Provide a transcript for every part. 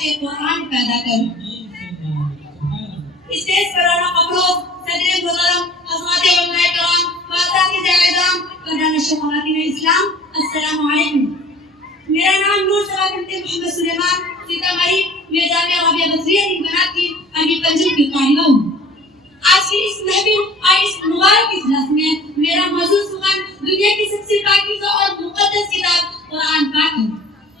مجھے قرآن پیدا کر۔ اسٹیج پر آنا مبروک صدر محترم حضرات علماء کرام واساتذہ اعزام مولانا خواتین اسلام، السلام علیکم۔ میرا نام نور سبا بنت محمد سلیمان سیتامڑھی، میں جامعہ رابعہ بصریہ کی بنات کی عربی پنجم کی طالبہ ہوں۔ آج کی اس محفل اور اس مبارک اجلاس میں میرا موضوع سخن دنیا کی سب سے پاکیزہ اور مقدس کتاب قرآن پاک ہے۔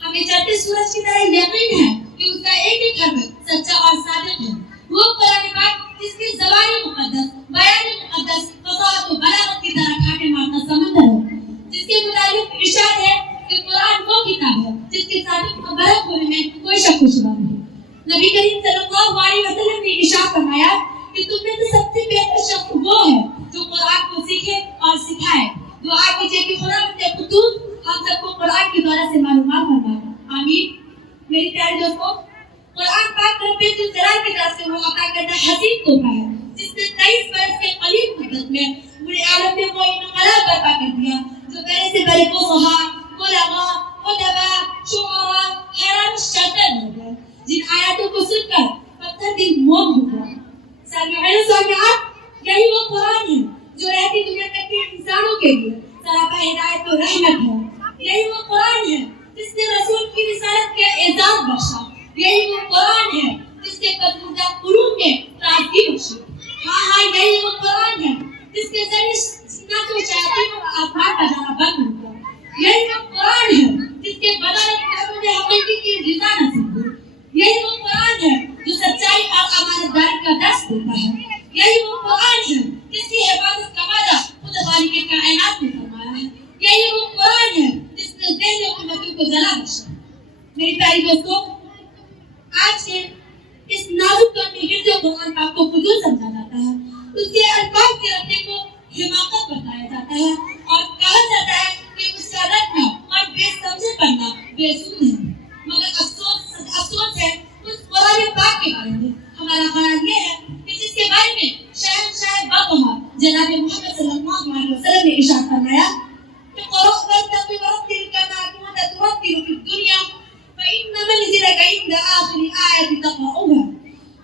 ہمیں چڑھتے سورج کی طرح یقین ہے کہ اس کا ایک ایک حرف سچا اور صادق ہے۔ وہ قرآن پاک جس کی زبان مقدس، بیان مقدس، فصاحت و بلاغت کی طرح ٹھاٹے مارتا سمندر ہے، جس کے متعلق ارشاد ہے کہ قرآن وہ کتاب ہے جس کے صادق و برحق ہونے میں کوئی شک و شبہ نہیں۔ نبی کریم صلی اللہ علیہ وسلم نے ارشاد فرمایا کہ تم میں سے سب سے بہتر شخص وہ ہے جو قرآن کو سیکھے اور سکھائے۔ دعا کیجیے کہ خدا بندے قدوس ہم سب کو قرآن کی دولت سے معلومات فرمائے، آمین۔ میری پیارے دوستوں، قرآن پاک رب ذوالجلال کی طرف سے وہ عطا کردہ حسین تحفہ ہے جس نے 23 برس کے قلیل مدت میں پورے عالم میں وہ انقلاب برپا کر دیا جو پہلے سے بڑے فصحاء، علماء، ادباء، شعراء حیران شرطن ہو گئے، جن آیاتوں کو سن کر پتھر دل موم ہو گیا۔ سامعین و سامعات، یہی وہ قرآن ہے جو رہتی دنیا تک کے انسانوں کے لیے سراپا ہدایت و رحمت ہے۔ یہی وہ قرآن ہے جس نے رسول کی رسالت کا اعزاز بخشا۔ یہی وہ قرآن ہے جس کے قدمدہ قلوب میں تازگی بخشی۔ ہاں، یہی وہ قرآن ہے جس کے ذریعے جنات و شیاطین اور آسمان کا جانا بند ہو گیا۔ یہی وہ قرآن ہے جس کے بدولت محمود حقیقی کی رضا نصیب ہوئی۔ یہی وہ قرآن ہے جو سچائی اور امانت داری کا درس دیتا ہے۔ یہی وہ قرآن ہے جس کی حفاظت کا وعدہ خود خالق کائنات نے فرمایا ہے۔ یہی وہ قرآن ہے جس نے ذہن و قوتوں کو جلا بخشا۔ میری پیاری دوستوں، آج کے اس نازک دور میں حفظ قرآن پاک کو فضول سمجھا جاتا ہے، اس کے الفاظ کے رٹنے کو حماقت بتایا جاتا ہے اور کہا جاتا ہے کہ اس کا رٹنا اور بے سمجھے پڑھنا بے سود ہے۔ مگر افسوس ہے اس قرآن پاک کے بارے میں۔ ہمارا خیال یہ ہے کہ جس کے بارے میں شہنشاہ باقامہ جناب محمد صلی اللہ علیہ وسلم نے ارشاد فرمایا کہ قرآن ورتل كما كنت ترتل في الدنيا فإن منزلك عند آخر آية تقرأها۔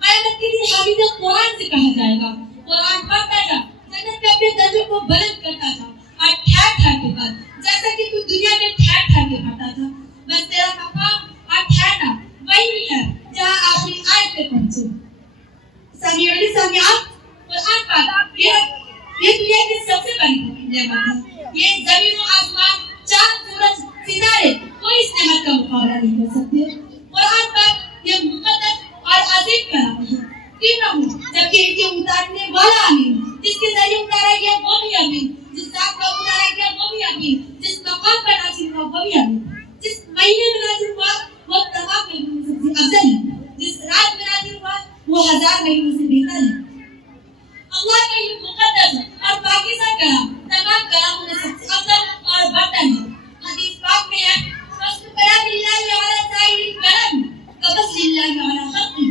قیامت کے دن حافظ قرآن سے کہا جائے گا، قرآن پڑھتا جا، جنت میں اپنے درجوں کو بلند کرتا جا اور ٹھہر ٹھہر کے پڑھ، جیسا کہ تو دنیا میں ٹھہر ٹھہر کے پڑھتا تھا۔ بس تیرا مقام اور ٹھہرنا وہی ہے جہاں آخری آیت پہ پہنچے۔ سامعین سامعات، قرآن پاک یہ دنیا کی سب سے بڑی نعمت ہے۔ یہ زمین و آسمان، چاند، سورج، ستارے کوئی اس نعمت کا مقابلہ نہیں کر سکتے۔ قرآن پاک یہ مقدس اور عظیم کلام ہے، کیوں نہ ہو جبکہ ان کے اتارنے والا امین، جس کے ذریعے اتارا گیا وہ بھی امین، جس ذات پر اتارا گیا وہ بھی امین، جس مقام پر نازل ہوا وہ بھی امین، جس مہینے میں نازل ہوا وہ تمام مہینوں سے افضل ہے، جس رات میں نازل ہوا وہ 1000 مہینوں سے بہتر ہے۔ اللہ کا یہ مقدس اور پاکیزہ کلام تمام کلاموں میں سب سے افضل اور برتر ہے۔ حدیث پاک میں ہے فَصْلُ كَلَامِ اللَّهِ عَلَى سَائِرِ الْكَلَامِ كَفَصْلِ اللَّهِ عَلَى خَلْقِهِ۔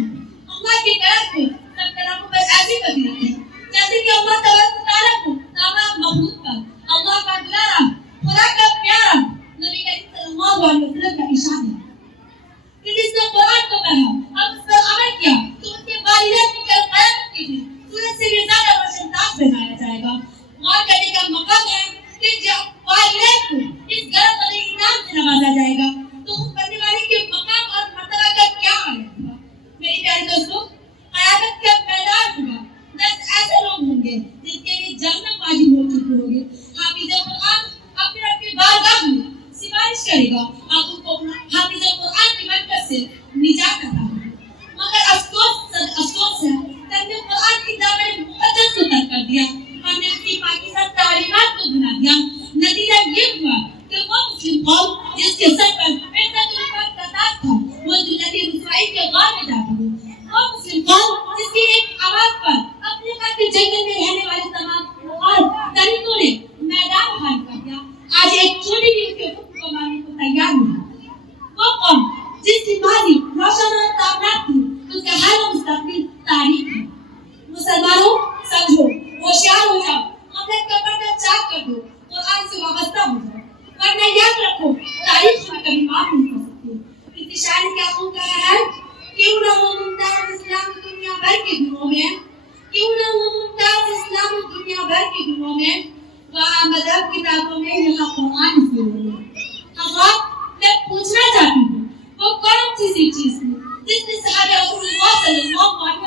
اللہ کے کلام کو سب کلاموں پر ایسی فضیلت ہے جیسے کہ اللہ تعالیٰ کو تمام مخلوق پر اللہ کا دلارا، خدا کا پیارا نبی کریم صلی اللہ علیہ وسلم کا ارشاد ہے کہ جس نے قرآن کو پڑھا اور اس پر عمل کیا تو اس کے والدین کی قیامت کے دن سورج سے بھی زیادہ روشن تاج بنایا جائے گا۔ غور کرنے کا مقام ہے کہ جب والدین کو اس گرم والے انعام سے نوازا جائے گا تو اس بننے والے کے مقام اور مرتبہ کا کیا حال ہوگا۔ میری پیارے دوستوں، قیامت کا میدان ہوگا، 10 ایسے لوگ ہوں گے جن کے لیے جنت واجب ہو چکی ہوگی۔ حافظ قرآن اپنے رب کی بارگاہ میں سفارش کرے گا اور ان کو حافظ قرآن کی برکت سے نجات عطا ہوگی۔ مگر افسوس ہے کہ ہم نے قرآن کی دامن مقدس کو ترک کر دیا، ہم نے اس کی پاکیزہ تعلیمات کو بنا دیا۔ نتیجہ یہ ہوا کہ وہ مسلم قوم جس کے سر پر عزت الفاظ کا تاج تھا وہ ذلت رسوائی کے غار میں جا گئی۔ وہ مسلم قوم جس کی ایک آواز پر افریقہ کے جنگل میں رہنے والے تمام طریقوں نے میدان خالی کر دیا، آج ایک چھوٹی بھی اس کے حکم کو ماننے کو تیار نہیں۔ وہ قوم جس کی ماضی روشن اور تابناک تھی اس کا حال و مستقبل تاریخ ہے۔ مسلمانوں سمجھو، ہوشیار ہو جاؤ، غفلت کا پردہ چاک کر دو، قرآن سے وابستہ ہو جاؤ، ورنہ یاد رکھو تاریخ میں کبھی معاف نہیں کر سکتے۔ انتشار کیا خوب کہا ہے بھر کے دنوں میں، کیوں نہ وہ ممتاز اسلام و دنیا بھر کے دنوں میں وہاں مذہب کتابوں میں یہاں قرآن نازل ہوا۔ حضرات، میں پوچھنا چاہتی ہوں وہ کون سی چیز تھی جس نے صحابہ رسول اللہ صلی اللہ علیہ